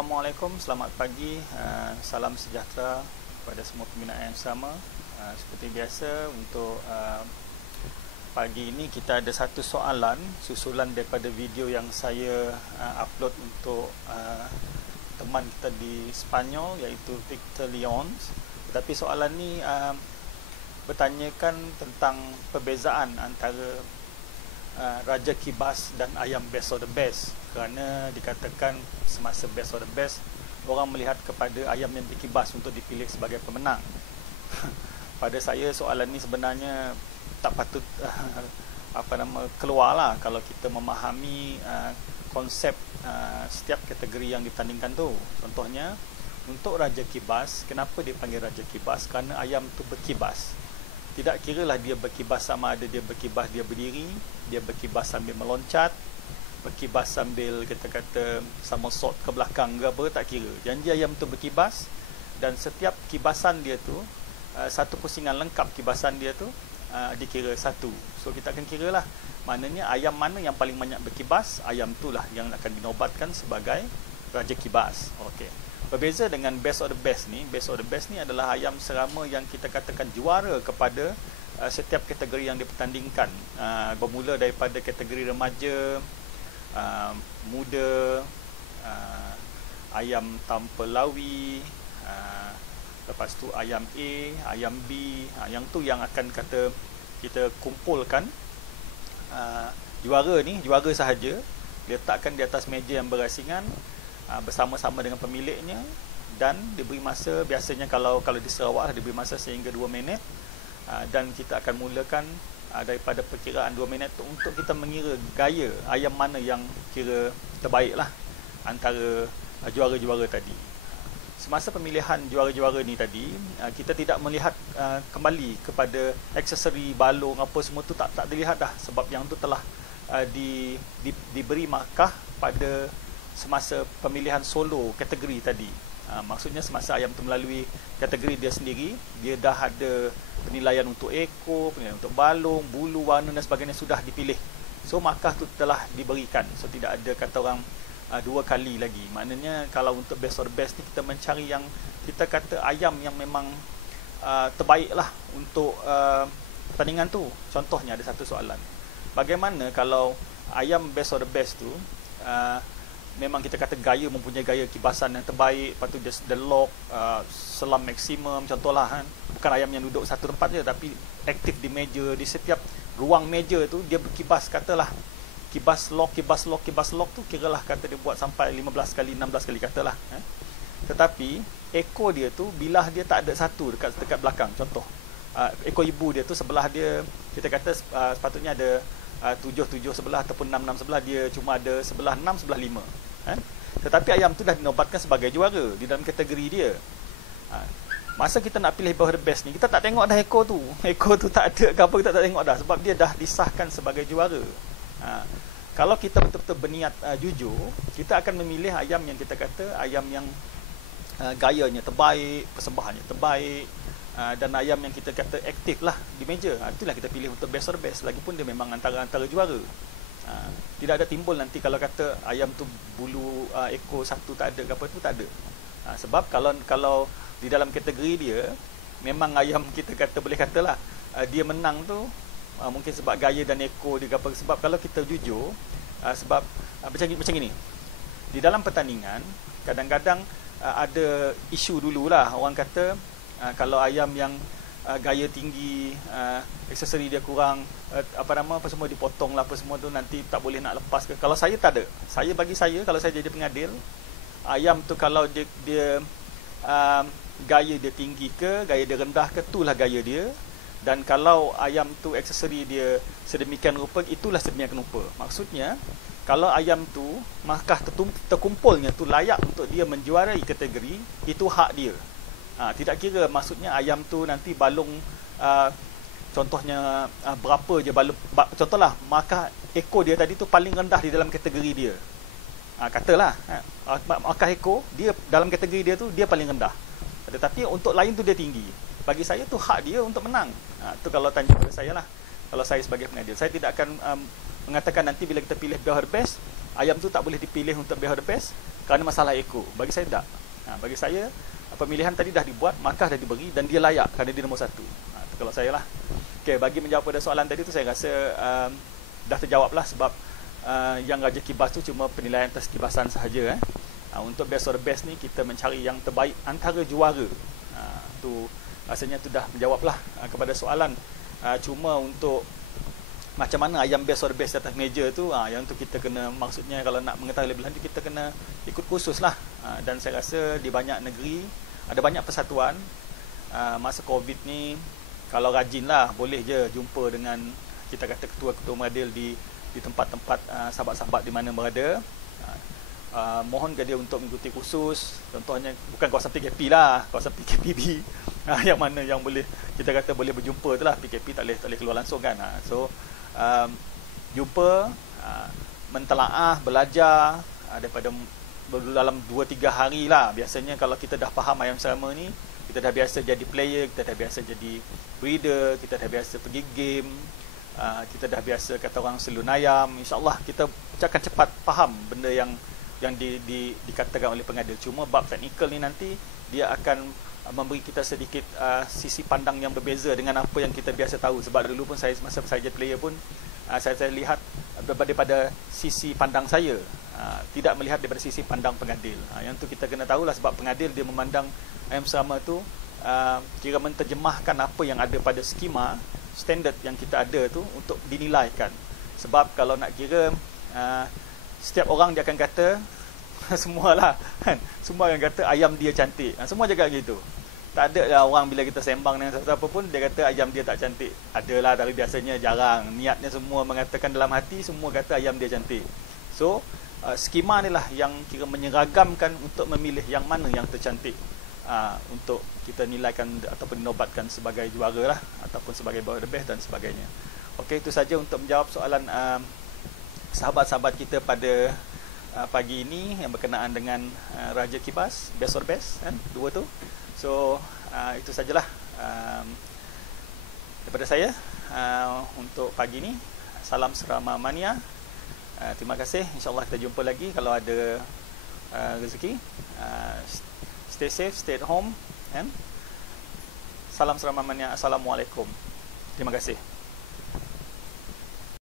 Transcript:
Assalamualaikum, selamat pagi, salam sejahtera kepada semua peminat yang sama. Seperti biasa, untuk pagi ini kita ada satu soalan susulan daripada video yang saya upload untuk teman kita di Sepanyol, iaitu Victor Leons. Tetapi soalan ni bertanyakan tentang perbezaan antara Raja Kibas dan ayam best of the best, kerana dikatakan semasa best of the best orang melihat kepada ayam yang berkibas untuk dipilih sebagai pemenang. Pada saya soalan ni sebenarnya tak patut keluarlah kalau kita memahami konsep setiap kategori yang ditandingkan tu. Contohnya untuk Raja Kibas, kenapa dia panggil Raja Kibas? Kerana ayam tu berkibas. Tidak kiralah dia berkibas sama ada dia berkibas dia berdiri, dia berkibas sambil meloncat, berkibas sambil kata-kata somersault ke belakang ke apa, tak kira. Janji ayam tu berkibas, dan setiap kibasan dia tu, satu pusingan lengkap kibasan dia tu dikira satu. So kita akan kira lah, maknanya ayam mana yang paling banyak berkibas, ayam tu lah yang akan dinobatkan sebagai Raja Kibas. Okey. Berbeza dengan best of the best ni, best of the best ni adalah ayam serama yang kita katakan juara kepada setiap kategori yang dipertandingkan, bermula daripada kategori remaja, muda, ayam tanpa lawi, lepas tu ayam A, ayam B, yang tu yang akan kata kita kumpulkan juara ni, juara sahaja, diletakkan di atas meja yang berasingan bersama-sama dengan pemiliknya, dan diberi masa, biasanya kalau di Sarawak diberi masa sehingga 2 minit, dan kita akan mulakan daripada perkiraan 2 minit tu untuk kita mengira gaya ayam mana yang kira terbaik lah antara juara-juara tadi. Semasa pemilihan juara-juara ni tadi, kita tidak melihat kembali kepada aksesori, balung apa semua tu, tak dilihat dah, sebab yang tu telah diberi markah pada semasa pemilihan solo kategori tadi. Maksudnya semasa ayam tu melalui kategori dia sendiri, dia dah ada penilaian untuk ekor, penilaian untuk balung, bulu, warna dan sebagainya sudah dipilih. So markah tu telah diberikan. So tidak ada kata orang dua kali lagi. Maknanya kalau untuk best of the best ni, kita mencari yang kita kata ayam yang memang terbaik lah untuk pertandingan tu. Contohnya ada satu soalan, bagaimana kalau ayam best of the best tu memang kita kata gaya, mempunyai gaya kibasan yang terbaik, lepas tu dia lock, selam maksimum, contohlah kan. Bukan ayam yang duduk satu tempat je, tapi aktif di meja, di setiap ruang meja tu dia berkibas, katalah kibas lock tu kiralah kata dia buat sampai 15 kali, 16 kali katalah. Tetapi ekor dia tu bilah dia tak ada satu dekat belakang, contoh ekor ibu dia tu sebelah dia, kita kata sepatutnya ada 7 sebelah ataupun 6 sebelah, dia cuma ada sebelah 6, sebelah 5. Tetapi ayam tu dah dinobatkan sebagai juara di dalam kategori dia. Masa kita nak pilih best of the best ni, kita tak tengok dah ekor tu tak ada ke apa, kita tak tengok dah, sebab dia dah disahkan sebagai juara. Kalau kita betul-betul berniat jujur, kita akan memilih ayam yang kita kata ayam yang gayanya terbaik, persembahannya terbaik, dan ayam yang kita kata aktif lah di meja. Itulah kita pilih untuk best of the best, lagipun dia memang antara juara. Tidak ada timbul nanti kalau kata ayam tu bulu ekor satu tak ada ke apa tu, tak ada. Sebab kalau di dalam kategori dia memang ayam kita kata, boleh katalah dia menang tu mungkin sebab gaya dan ekor dia apa. Sebab kalau kita jujur, sebab macam ini, di dalam pertandingan kadang-kadang ada isu dululah, orang kata kalau ayam yang gaya tinggi, aksesori dia kurang, apa semua dipotong lah apa semua tu, nanti tak boleh nak lepas ke. Kalau saya tak ada. Bagi saya kalau saya jadi pengadil, ayam tu kalau dia gaya dia tinggi ke, gaya dia rendah ke, itulah gaya dia. Dan kalau ayam tu aksesori dia sedemikian rupa, itulah sedemikian rupa. Maksudnya kalau ayam tu markah terkumpulnya tu layak untuk dia menjuarai kategori, itu hak dia. Tidak kira, maksudnya ayam tu nanti balung contohnya berapa je balung, contohlah markah ekor dia tadi tu paling rendah di dalam kategori dia, katalah markah ekor dia dalam kategori dia tu dia paling rendah, tetapi untuk lain tu dia tinggi. Bagi saya tu hak dia untuk menang. Tu kalau tanya pada saya lah, kalau saya sebagai pengadil, saya tidak akan mengatakan nanti bila kita pilih best of the best, ayam tu tak boleh dipilih untuk best of the best kerana masalah ekor. Bagi saya tak. Bagi saya pemilihan tadi dah dibuat, markah dah diberi dan dia layak kerana dia nombor 1. Itu kalau saya lah. Okay, bagi menjawab pada soalan tadi tu, saya rasa dah terjawab lah, sebab yang Raja Kibas tu cuma penilaian atas kibasan sahaja. Untuk best of the best ni kita mencari yang terbaik antara juara. Tu rasanya tu dah menjawab lah kepada soalan. Cuma untuk macam mana ayam best of the best atas meja tu, yang tu kita kena, maksudnya kalau nak mengetahui lebih lanjut kita kena ikut kursus lah. Dan saya rasa di banyak negeri ada banyak persatuan. Masa Covid ni, kalau rajin lah boleh je jumpa dengan kita kata ketua-ketua meradil di tempat-tempat sahabat-sahabat di mana berada. Mohon ke dia untuk mengikuti kursus, contohnya bukan kawasan PKP lah, kawasan PKPB, yang mana yang boleh kita kata boleh berjumpa tu lah. PKP tak boleh keluar langsung kan. So jumpa, mentelaah, belajar daripada dalam 2-3 hari lah. Biasanya kalau kita dah faham ayam serama ni, kita dah biasa jadi player, kita dah biasa jadi breeder, kita dah biasa pergi game, kita dah biasa kata orang selun ayam, insyaAllah kita akan cepat faham benda yang dikatakan oleh pengadil. Cuma bab teknikal ni nanti dia akan memberi kita sedikit sisi pandang yang berbeza dengan apa yang kita biasa tahu. Sebab dulu pun saya, masa saya jadi player pun, saya lihat daripada sisi pandang saya, tidak melihat daripada sisi pandang pengadil. Yang tu kita kena tahulah, sebab pengadil dia memandang ayam serama tu kira menterjemahkan apa yang ada pada skema standard yang kita ada tu untuk dinilaikan. Sebab kalau nak kira setiap orang dia akan kata semualah kan, semua akan kata ayam dia cantik. Semua cakap gitu. Tak ada lah orang bila kita sembang dengan siapa pun dia kata ayam dia tak cantik. Adalah, tapi biasanya jarang. Niatnya semua mengatakan dalam hati, semua kata ayam dia cantik. So skema ni lah yang kira menyeragamkan untuk memilih yang mana yang tercantik, untuk kita nilaikan ataupun dinobatkan sebagai juara lah, ataupun sebagai best of the best dan sebagainya. Okey, itu saja untuk menjawab soalan sahabat-sahabat kita pada pagi ini yang berkenaan dengan Raja Kibas, best or best kan, dua tu. So itu sajalah daripada saya untuk pagi ini. Salam Serama Mania. Terima kasih. InsyaAllah kita jumpa lagi kalau ada rezeki. Stay safe, stay at home, and salam Serama Mania. Assalamualaikum. Terima kasih.